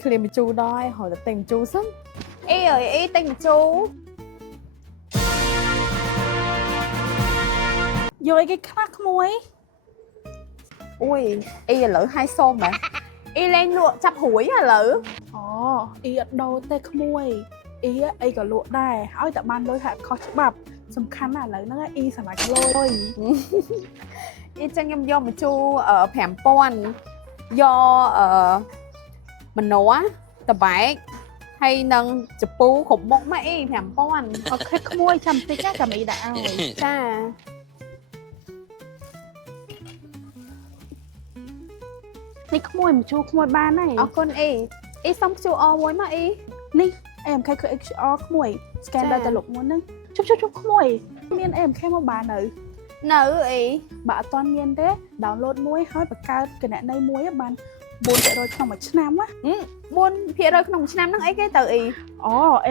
เคลียร์มาจูได้หอจะเต็มจูซ้ำเอ้ยเต็มจูvô cái khác muối อุ้ยอย่าเหลือให้ส้มไหมเล่นลวกจับหวยเหรอ ý ở đâu tê muối ý ấy có lụa đài hỏi tại ban đôi hạ khó chụp bập sầm khăn là lấy nó y sầm lại lôi จังยำมาจูแผ่นป้อนยอมันนัวตะไบhay nâng chụp pu khủng bố mấy thèm con ok muối chăm tí các cả mỹ đã rồi cha ní muối mà chu muối ba này con xong chu o muối mà ní em khai khởi o muối scan đây tờ lục muốn nâng chúc muối miên em khai một bà nữ bà toàn miên thế download muối hỏi bà cao cái này này muối á bạn 4 triệu rồi trong một năm á 4 ភាគរយក្នុងឆ្នាំហ្នឹងអីគេទៅ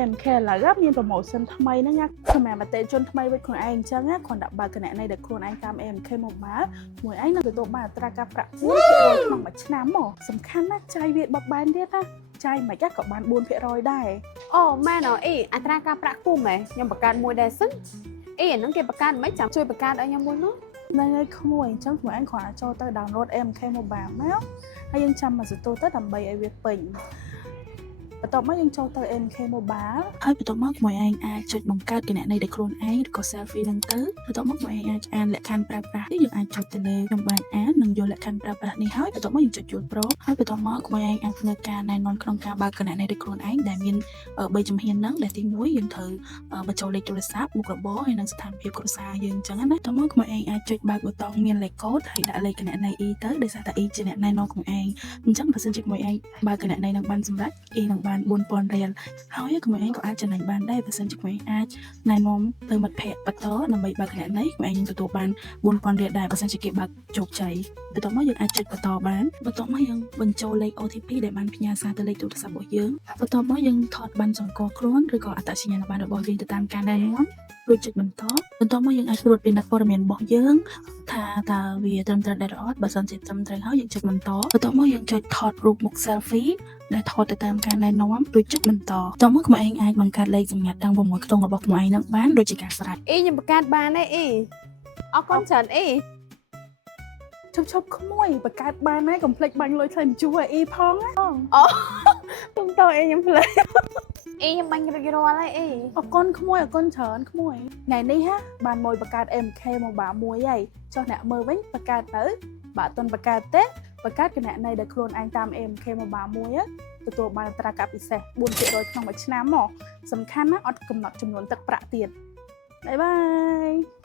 em khen là gấp nhiên promotion ថ្មីហ្នឹងណាសម្រាប់តែជនថ្មីវិញខ្លួនឯងអញ្ចឹងណាគ្រាន់តែបើកណែនេះដែលខ្លួនឯងតាម MK មកមកមួយឯងនឹងទទួលបានអត្រាការប្រាក់ 4% ក្នុងមួយឆ្នាំមកសំខាន់ណាស់ចាយវាបបបានទៀតណាចាយមិនក៏បាន 4% ដែរម៉ែណអត្រាការប្រាក់គូមែនខ្ញុំបង្កើតមួយដែរសិនអាហ្នឹងគេបង្កើតមិនចាំជួយបង្កើតឲ្យខ្ញុំមួយមកហ្នឹងហើយក្មួយអញ្ចឹងខ្លួនឯងគ្រាន់តែចូលទៅ download MK Mobile មកហើយយើងចាំមកសតទៅដើម្បីឲ្យវាពេញបន្ទាប់មកយើងចូលទៅ MK Mobile ហើយបន្ទាប់មកមួយឯងអាចចុចបង្កើតគណនីដែលខ្លួនឯងឬក៏ selfie ហ្នឹងទៅបន្ទាប់មកមួយឯងអាចអានលក្ខខណ្ឌប្រើប្រាស់នេះយើងអាចចុចទៅលើខ្ញុំបានអាននិងយល់លក្ខខណ្ឌប្រើប្រាស់នេះហើយបន្ទាប់មកយើងចុចយល់ព្រមហើយបន្ទាប់មកមួយឯងអាចធ្វើការណែនាំក្នុងការបើកគណនីដែលខ្លួនឯងដែលមាន3ជំហានហ្នឹងដែលទី1យើងត្រូវបញ្ចូលលេខទូរស័ព្ទមុខរបរហើយនិងស្ថានភាពគ្រួសារយើងអញ្ចឹងណាបន្ទាប់មកមួយឯងអាចចុចបើកប៊ូតុងមានលេខកូដហើយដាក់លេខគណនី E ទៅដោយសារតែ E ជាអ្នកណែនាំខ្លួនឯងអញ្ចឹងបើសិនជាមួយឯងបើកគណនីនឹងបានសម្រេច E នឹងបាន 4,000 រៀលហើយក្មួយឯងក៏អាចចំណេញបានដែរបើសិនជាក្មួយឯងអាចណែនាំទៅមិត្តភ័ក្តិបន្តដើម្បីបើកគណនីក្មួយឯងនឹងទទួលបាន 4,000 រៀលដែរបើសិនជាគេបើកជោគជ័យបន្ទាប់មកយើងអាចចុចបន្តបានបន្ទាប់មកយើងបញ្ចូលលេខ OTP ដែលបានផ្ញើសារទៅលេខទូរស័ព្ទរបស់យើងបន្ទាប់មកយើងថតប័ណ្ណសម្គាល់ខ្លួនឬក៏អត្តសញ្ញាណប័ណ្ណរបស់យើងទៅតាមការណែនាំរួចចុចបន្តបន្ទាប់មកយើងអាចត្រួតពិនិត្យព័ត៌មានរបស់យើងថាតើវាត្រឹមត្រូវដែរឬអត់បើសិនជាត្រឹមត្រូវហើយយើងចុចបន្តបន្ទាប់មកយើងចុចថតរូបមុខ selfie ដែលថតទៅតាមការណែនាំរួចចុចបន្តបន្ទាប់មកខ្លួនឯងអាចបង្កើតលេខសម្ងាត់តាំង6ខ្ទង់របស់ខ្លួនឯងនឹងបានដូចជាការស្រេចខ្ញុំបង្កើតបានទេអរគុណច្រើនឈប់ក្មួយបង្កើតបានហើយកុំភ្លេចបាញ់លុយថ្លៃបញ្ជូរឲ្យផងខ្ញុំតើខ្ញុំភ្លេចខ្ញុំបាញ់រួចរាល់ហើយអរគុណក្មួយអរគុណច្រើនក្មួយថ្ងៃនេះហ่ะបានមកបង្កើត MK Mobile មួយហើយចុះអ្នកមើលវិញបង្កើតទៅបើអត់ទាន់បង្កើតទេបង្កើតគណនីដែលខ្លួនឯងតាម MK Mobile មួយទទួលបានអត្រាការពិសេស 4% ក្នុងមួយឆ្នាំមកសំខាន់ណាស់អត់កំណត់ចំនួនទឹកប្រាក់ទៀតបាយបាយ